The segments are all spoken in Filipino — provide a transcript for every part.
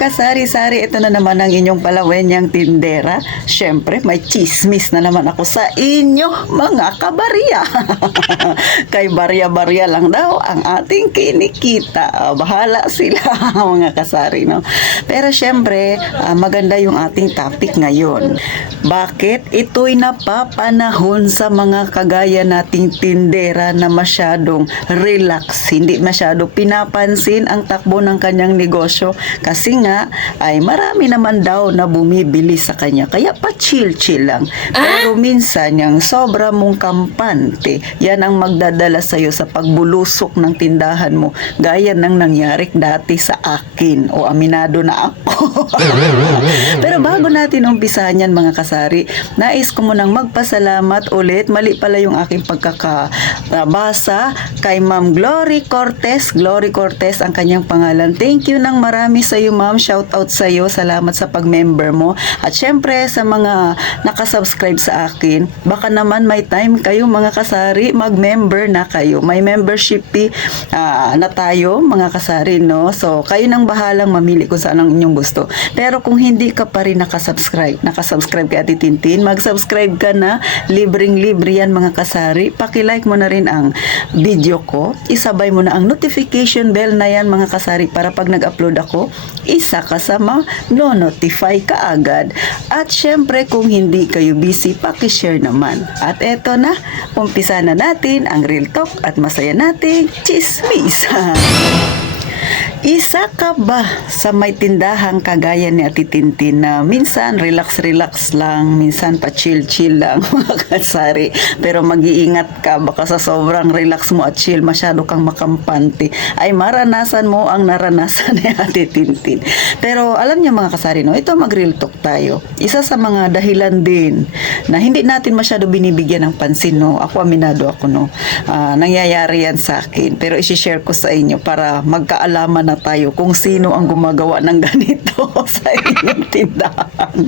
kasari-sari, ito na naman ang inyong palawenyang tindera. Siyempre, may chismis na naman ako sa inyo, mga kabarya. Kay barya-barya lang daw ang ating kinikita. Bahala sila, mga kasari, no? Pero siyempre, maganda yung ating topic ngayon. Bakit? Ito'y napapanahon sa mga kagaya nating tindera na masyadong relax, hindi masyado pinapansin ang takbo ng kanyang negosyo kasi nga ay marami naman daw na bumibili sa kanya kaya pa-chill-chill lang. Pero minsan yung sobra mong kampante, yan ang magdadala sa'yo sa pagbulusok ng tindahan mo gaya ng nangyari dati sa akin. O aminado na ako. Pero bago natin umpisahan yan mga kasari, nais ko munang magpasalamat ulit. Mali pala yung aking pagkakabasa kay Ma'am Glory Cortez. Glory Cortez ang kanyang pangalan. Thank you ng marami sa iyo, ma'am. Shout out sa iyo. Salamat sa pag-member mo. At syempre sa mga nakasubscribe sa akin, baka naman may time kayo mga kasari, mag-member na kayo. May membership fee na tayo mga kasari, no? So, kayo nang bahalang mamili kung saan ang inyong gusto. Pero kung hindi ka pa rin nakasubscribe kay Ate Tintin, mag-subscribe ka na. Libreng-libre yan mga kasari. Paki-like mo na rin ang video ko. Isabay mo na ang notification bell na yan mga kasari para pag nag-upload ako, isa ka sa no-notify ka agad. At syempre kung hindi kayo busy, paki-share naman. At eto na, umpisa na natin ang real talk at masaya nating chismis. Isa ka ba sa may tindahang kagaya ni Ate Tintin na minsan relax-relax lang, minsan pa-chill-chill lang mga kasari, pero mag-iingat ka baka sa sobrang relax mo at chill masyado kang makampante ay maranasan mo ang naranasan ni Ate Tintin. Pero alam niyo mga kasari, no, ito mag-real talk tayo. Isa sa mga dahilan din na hindi natin masyado binibigyan ng pansin, no, ako aminado ako, no, nangyayari yan sa akin, pero isi-share ko sa inyo para magkaalaman na tayo kung sino ang gumagawa ng ganito sa inyong tindahan.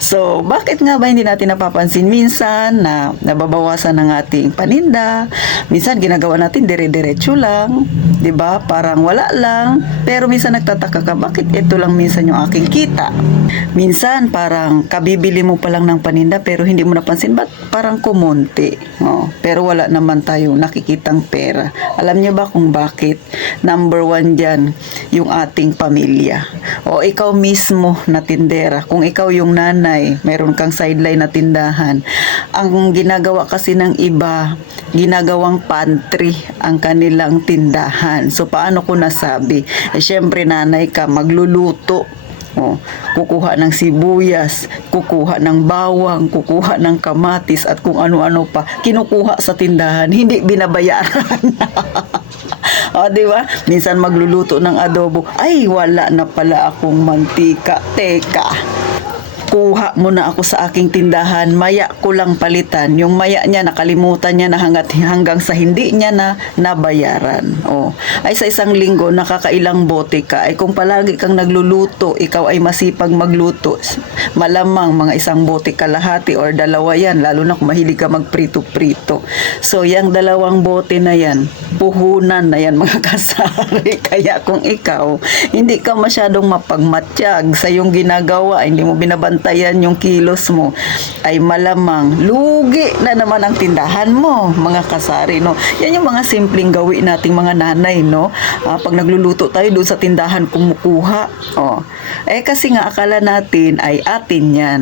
So, bakit nga ba hindi natin napapansin? Minsan na nababawasan ng ating paninda, minsan ginagawa natin dire-diretso lang, 'di ba? Parang wala lang, pero minsan nagtataka ka, bakit ito lang minsan yung aking kita? Minsan parang kabibili mo pa lang ng paninda pero hindi mo napansin, ba't parang kumonti? Oh, pero wala naman tayong nakikitang pera. Alam niyo ba kung bakit? Number 1 dyan, yung ating pamilya. O ikaw mismo na tindera, kung ikaw yung nanay, meron kang sideline na tindahan, ang ginagawa kasi ng iba, ginagawang pantry ang kanilang tindahan. So paano ko nasabi? Syempre nanay ka, magluluto. Oh, kukuha ng sibuyas, kukuha ng bawang, kukuha ng kamatis at kung ano-ano pa, kinukuha sa tindahan, hindi binabayaran. O, di ba? Minsan magluluto ng adobo, ay wala na pala akong mantika. Teka, kuha mo na ako sa aking tindahan, maya ko lang palitan. Yung maya niya, nakalimutan niya na hanggang sa hindi niya na nabayaran. O, ay sa isang linggo, nakakailang bote ka. Ay kung palagi kang nagluluto, ikaw ay masipag magluto, malamang mga isang bote kalahati or dalawa yan, lalo na kung mahilig ka magprito-prito. So, yung 2 bote na yan, puhunan na yan mga kasari. Kaya kung ikaw, hindi ka masyadong mapagmatsyag sa iyong ginagawa, hindi mo binabantayan yung kilos mo, ay malamang lugi na naman ang tindahan mo mga kasari, no? Yan yung mga simpleng gawin nating mga nanay, no? Pag nagluluto tayo doon sa tindahan, kumukuha. Oh. Kasi nga akala natin ay atin yan.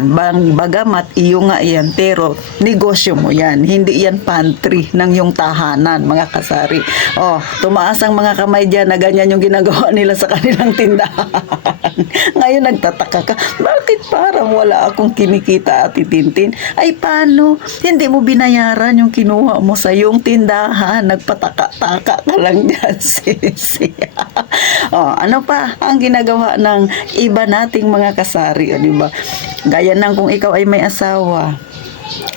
Bagamat iyo nga yan, pero negosyo mo yan. Hindi yan pantry ng yung tahanan, mga kasari. Oh, tumaas ang mga kamay dyan na ganyan yung ginagawa nila sa kanilang tindahan. Ngayon nagtataka ka, bakit parang wala akong kinikita, Ate Tintin? Ay paano? Hindi mo binayaran yung kinuha mo sa yung tindahan. Nagpataka-taka ka lang dyan, sisi. Oh, ano pa ang ginagawa ng iba nating mga kasari, di ba? Gaya ng kung ikaw ay may asawa,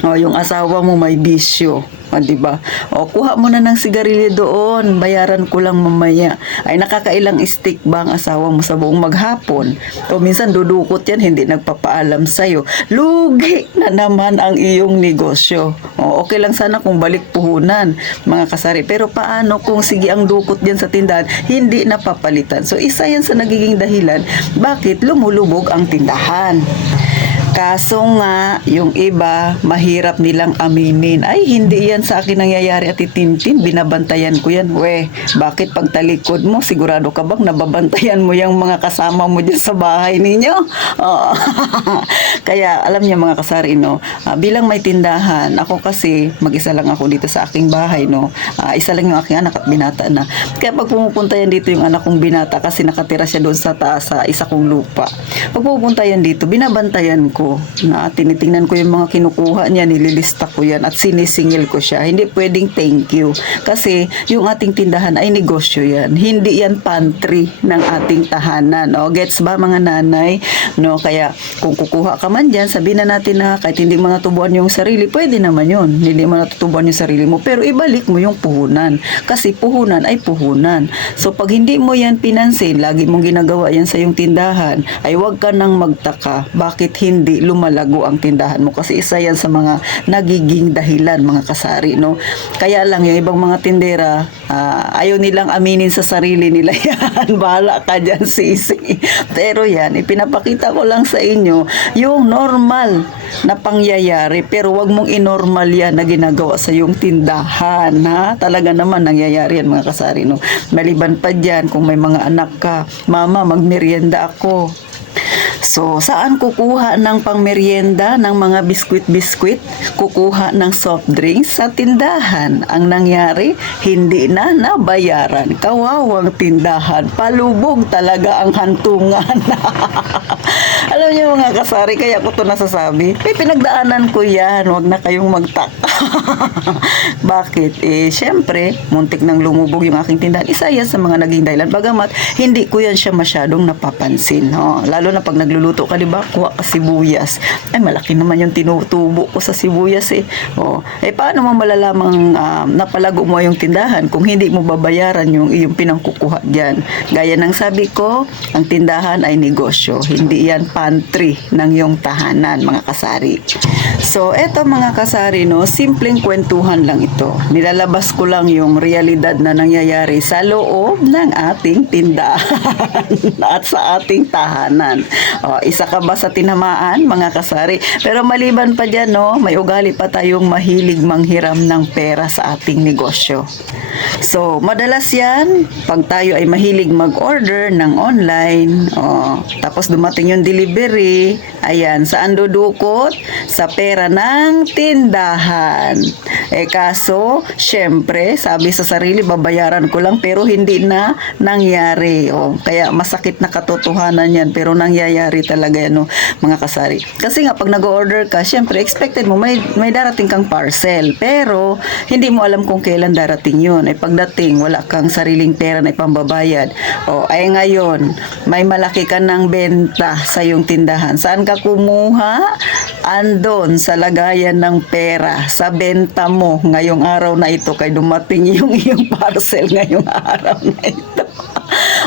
o yung asawa mo may bisyo, O, di ba? O, kuha mo na ng sigarilyo doon. Bayaran ko lang mamaya. Ay, nakakailang stick ba ang asawa mo sa buong maghapon? O, minsan dudukot yan, hindi nagpapaalam sa'yo. Lugi na naman ang iyong negosyo. O, okay lang sana kung balik puhunan, mga kasari. Pero paano kung sige ang dukot dyan sa tindahan, hindi napapalitan? So, isa yan sa nagiging dahilan bakit lumulubog ang tindahan. Kaso nga, yung iba, mahirap nilang aminin. Ay, hindi yan sa akin nangyayari at itintin. Binabantayan ko yan. We, bakit pagtalikod mo, sigurado ka bang nababantayan mo yung mga kasama mo dyan sa bahay ninyo? Oo. Kaya, alam niyo mga kasari, no, bilang may tindahan, ako kasi, mag-isa lang ako dito sa aking bahay, no. Isa lang yung aking anak at binata na. Kaya pag pumupunta yan dito yung anak kong binata, kasi nakatira siya doon sa taas sa isa kong lupa. Pag pupunta yan dito, binabantayan ko na tinitingnan ko yung mga kinukuha niya, nililista ko yan at sinisingil ko siya. Hindi pwedeng thank you. Kasi yung ating tindahan ay negosyo yan. Hindi yan pantry ng ating tahanan. O, gets ba mga nanay? No, kaya kung kukuha ka man dyan, sabihin na natin na kahit hindi mo natubuan yung sarili, pwede naman yun. Hindi mo natutubuan yung sarili mo. Pero ibalik mo yung puhunan. Kasi puhunan ay puhunan. So pag hindi mo yan pinansin, lagi mong ginagawa yan sa yung tindahan, ay huwag ka nang magtaka bakit hindi lumalago ang tindahan mo, kasi isa yan sa mga nagiging dahilan mga kasari, no. Kaya lang yung ibang mga tindera, ayaw nilang aminin sa sarili nila yan. Bahala ka dyan, sisi. Pero yan, ipinapakita ko lang sa inyo yung normal na pangyayari, pero wag mong inormal yan na ginagawa sa yung tindahan, ha. Talaga naman nangyayari yan mga kasari, no. Maliban pa dyan, kung may mga anak ka, mama, magmerienda ako. So, saan kukuha ng pangmeryenda ng mga biskwit-biskwit? Kukuha ng soft drinks sa tindahan. Ang nangyari, hindi na nabayaran. Kawawang tindahan. Palubog talaga ang hantungan. Alam niyo mga kasari, kaya ko to nasasabi. Pinagdaanan ko yan. Huwag na kayong magtaka. Bakit? Siyempre, muntik nang lumubog yung aking tindahan. Isa yan sa mga naging dahilan. Bagamat, hindi ko yan siya masyadong napapansin. Lalo na pag nagluluto ka, diba? Kuha ka sibuyas. Ay, malaki naman yung tinutubo ko sa sibuyas eh. Paano mo malalamang napalago mo yung tindahan kung hindi mo babayaran yung iyong pinangkukuha dyan? Gaya ng sabi ko, ang tindahan ay negosyo. Hindi yan pantry ng iyong tahanan, mga kasari. So, eto mga kasari, no, simpleng kwentuhan lang ito. Nilalabas ko lang yung realidad na nangyayari sa loob ng ating tindahan at sa ating tahanan. Isa ka ba sa tinamaan, mga kasari? Pero maliban pa dyan, no, may ugali pa tayong mahilig manghiram ng pera sa ating negosyo. So, madalas yan, pag tayo ay mahilig mag-order ng online, tapos dumating yung delivery, ayan, saan dudukot? Sa pera ng tindahan. Kaso, syempre, sabi sa sarili, babayaran ko lang, pero hindi na nangyari. Kaya masakit na katotohanan yan, pero nangyayari talaga yan, no, mga kasari. Kasi nga, pag nag-order ka, syempre, expected mo, may darating kang parcel, pero hindi mo alam kung kailan darating yun. Pagdating, wala kang sariling pera na ipambabayad. Ay ngayon, may malaki ka ng benta sa iyong tindahan. Saan ka kumuha? Andon sa lagayan ng pera, sa benta mo ngayong araw na ito, kay dumating yung iyong parcel ngayong araw na ito.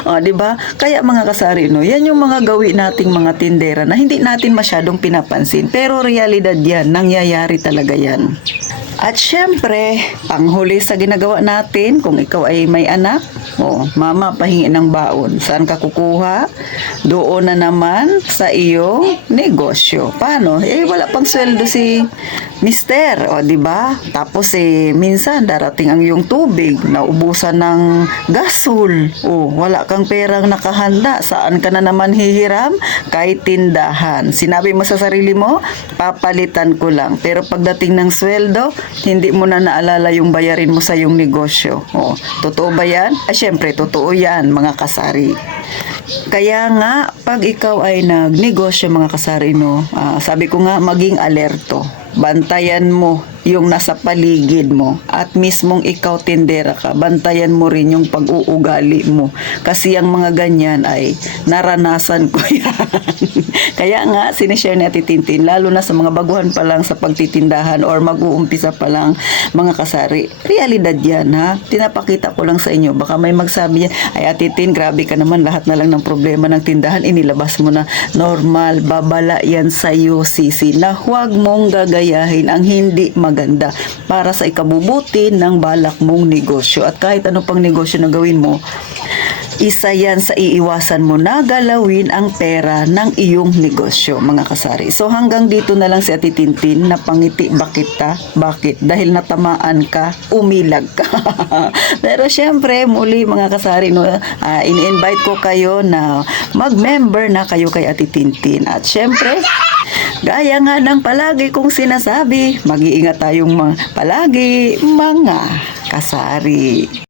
Di ba? Kaya mga kasari, no, yan yung mga gawin nating mga tindera na hindi natin masyadong pinapansin. Pero realidad yan, nangyayari talaga yan. At syempre, panghuli sa ginagawa natin, kung ikaw ay may anak, mama, pahingi ng baon. Saan ka kukuha? Doon na naman sa iyong negosyo. Paano? Wala pang sweldo si mister, di ba? Tapos minsan darating ang iyong tubig, naubusan ng gasol. Wala kang perang nakahanda. Saan ka na naman hihiram? Kay tindahan. Sinabi mo sa sarili mo, papalitan ko lang. Pero pagdating ng sweldo, hindi mo na naalala yung bayarin mo sa iyong negosyo. Totoo ba yan? Syempre, totoo yan, mga kasari. Kaya nga, pag ikaw ay nagnegosyo, mga kasari, no, sabi ko nga, maging alerto. bantayan mo yung nasa paligid mo at mismong ikaw tindera ka, bantayan mo rin yung pag-uugali mo. Kasi ang mga ganyan ay naranasan ko yan. Kaya nga, sinishare ni Ate Tintin, lalo na sa mga baguhan pa lang sa pagtitindahan or mag-uumpisa pa lang mga kasari. Realidad yan, ha? Tinapakita ko lang sa inyo. Baka may magsabi yan, ay Ate Tin, grabe ka naman, lahat na lang ng problema ng tindahan, inilabas mo na. Normal, babala yan sa'yo, sisi, na huwag mong gagayahin ang hindi maganda para sa ikabubuti ng balak mong negosyo. At kahit ano pang negosyo na gawin mo, isa yan sa iiwasan mo na galawin ang pera ng iyong negosyo, mga kasari. So hanggang dito na lang si Ate Tintin, napangiti ba kita? Bakit? Dahil natamaan ka, umilag ka. Pero syempre, muli mga kasari, no, ini-invite ko kayo na mag-member na kayo kay Ate Tintin. At syempre, gaya nga ng palagi kong sinasabi, mag-iingat tayong palagi mga kasari.